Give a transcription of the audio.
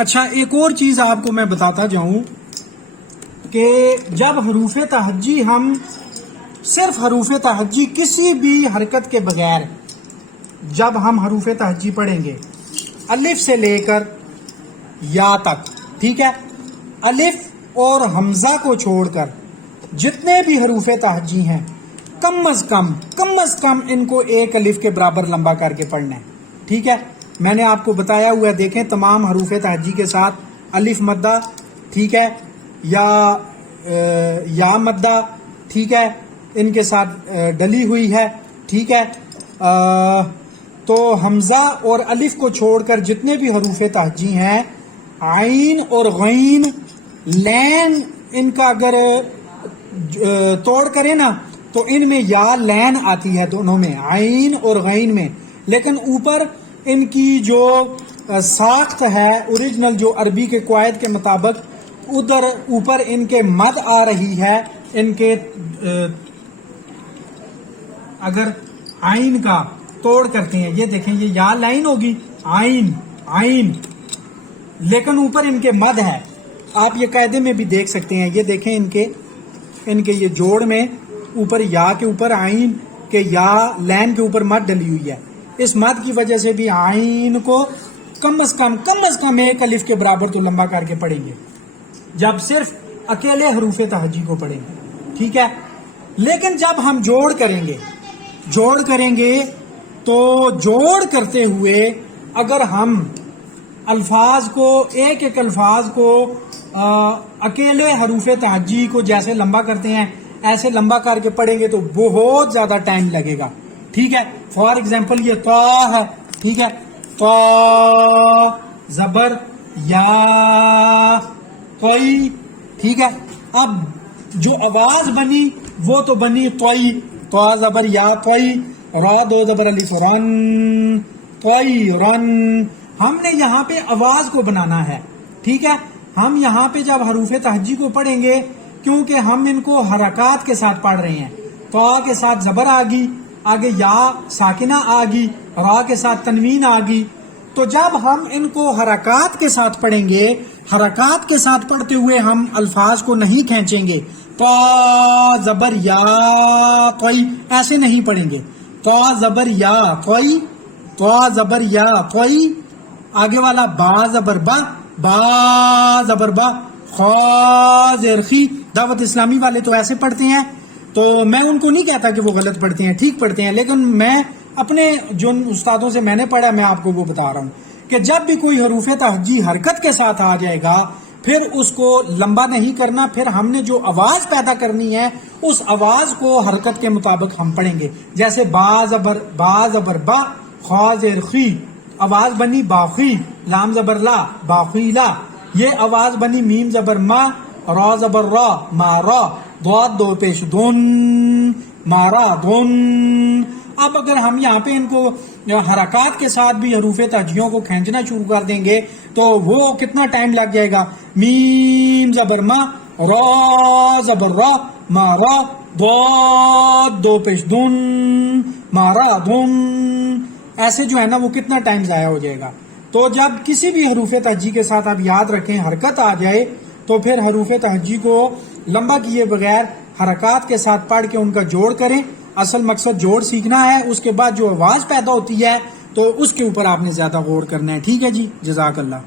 اچھا ایک اور چیز آپ کو میں بتاتا جاؤں کہ جب حروف تہجی ہم صرف حروف تہجی کسی بھی حرکت کے بغیر جب ہم حروف تہجی پڑھیں گے الف سے لے کر یا تک، ٹھیک ہے، الف اور حمزہ کو چھوڑ کر جتنے بھی حروف تہجی ہیں کم از کم ان کو ایک الف کے برابر لمبا کر کے پڑھنا ہے، ٹھیک ہے۔ میں نے آپ کو بتایا ہوا ہے، دیکھیں تمام حروف تہجی کے ساتھ الف مدہ، ٹھیک ہے، یا مدہ، ٹھیک ہے، ان کے ساتھ ڈلی ہوئی ہے، ٹھیک ہے۔ تو حمزہ اور الف کو چھوڑ کر جتنے بھی حروف تہجی ہیں عین اور غین، لین ان کا اگر توڑ کریں نا تو ان میں یا لین آتی ہے، دونوں میں، عین اور غین میں، لیکن اوپر ان کی جو ساخت ہے اوریجنل جو عربی کے قواعد کے مطابق ادھر اوپر ان کے مد آ رہی ہے، ان کے اگر عین کا توڑ کرتے ہیں، یہ دیکھیں یہ یا لائن ہوگی عین، لیکن اوپر ان کے مد ہے، آپ یہ قاعدے میں بھی دیکھ سکتے ہیں، یہ دیکھیں ان کے یہ جوڑ میں اوپر یا کے اوپر عین کے یا لین کے اوپر مد ڈلی ہوئی ہے، اس مد کی وجہ سے بھی عین کو کم از کم ایک الف کے برابر تو لمبا کر کے پڑھیں گے جب صرف اکیلے حروف تہجی کو پڑھیں گے، ٹھیک ہے۔ لیکن جب ہم جوڑ کریں گے تو جوڑ کرتے ہوئے اگر ہم الفاظ کو ایک الفاظ کو اکیلے حروف تہجی کو جیسے لمبا کرتے ہیں ایسے لمبا کر کے پڑھیں گے تو بہت زیادہ ٹائم لگے گا، ٹھیک ہے۔ فار ایگزامپل یہ طا ہے، ٹھیک ہے، طا زبر یا طی، ٹھیک ہے۔ اب جو آواز بنی وہ تو بنی طی، طا زبر یا طی، را دو زبر الف رن، طی رن، ہم نے یہاں پہ آواز کو بنانا ہے، ٹھیک ہے۔ ہم یہاں پہ جب حروف تہجی کو پڑھیں گے کیونکہ ہم ان کو حرکات کے ساتھ پڑھ رہے ہیں، طا کے ساتھ زبر آگی، آگے یا ساکنہ آگی، را کے ساتھ تنوین آگی، تو جب ہم ان کو حرکات کے ساتھ پڑھیں گے، حرکات کے ساتھ پڑھتے ہوئے ہم الفاظ کو نہیں کھینچیں گے، طا زبر یا طی ایسے نہیں پڑھیں گے، طا زبر یا طی، طا زبر یا طی، آگے والا با زبر با، با زبر با، خا زیر خی۔ دعوت اسلامی والے تو ایسے پڑھتے ہیں، تو میں ان کو نہیں کہتا کہ وہ غلط پڑھتے ہیں، ٹھیک پڑھتے ہیں، لیکن میں اپنے جن استادوں سے میں نے پڑھا میں آپ کو وہ بتا رہا ہوں کہ جب بھی کوئی حروف تہجی حرکت کے ساتھ آ جائے گا پھر اس کو لمبا نہیں کرنا، پھر ہم نے جو آواز پیدا کرنی ہے اس آواز کو حرکت کے مطابق ہم پڑھیں گے، جیسے با زبر با، خا زیر خی، آواز بنی باخی، لام زبر لا، باخیلا، یہ آواز بنی میم زبر ما، را زبر را، مارا، ضاد دو پیش دون، مارا دون۔ اب اگر ہم یہاں پہ ان کو حرکات کے ساتھ بھی حروف تہجیوں کو کھینچنا شروع کر دیں گے تو وہ کتنا ٹائم لگ جائے گا، میم زبر ما، را زبر را، مارا، ضاد دو پیش دون، مارا دون، ایسے جو ہے نا وہ کتنا ٹائم ضائع ہو جائے گا۔ تو جب کسی بھی حروف تہجی کے ساتھ آپ یاد رکھیں حرکت آ جائے تو پھر حروف تہجی کو لمبا کیے بغیر حرکات کے ساتھ پڑھ کے ان کا جوڑ کریں، اصل مقصد جوڑ سیکھنا ہے، اس کے بعد جو آواز پیدا ہوتی ہے تو اس کے اوپر آپ نے زیادہ غور کرنا ہے، ٹھیک ہے جی، جزاک اللہ۔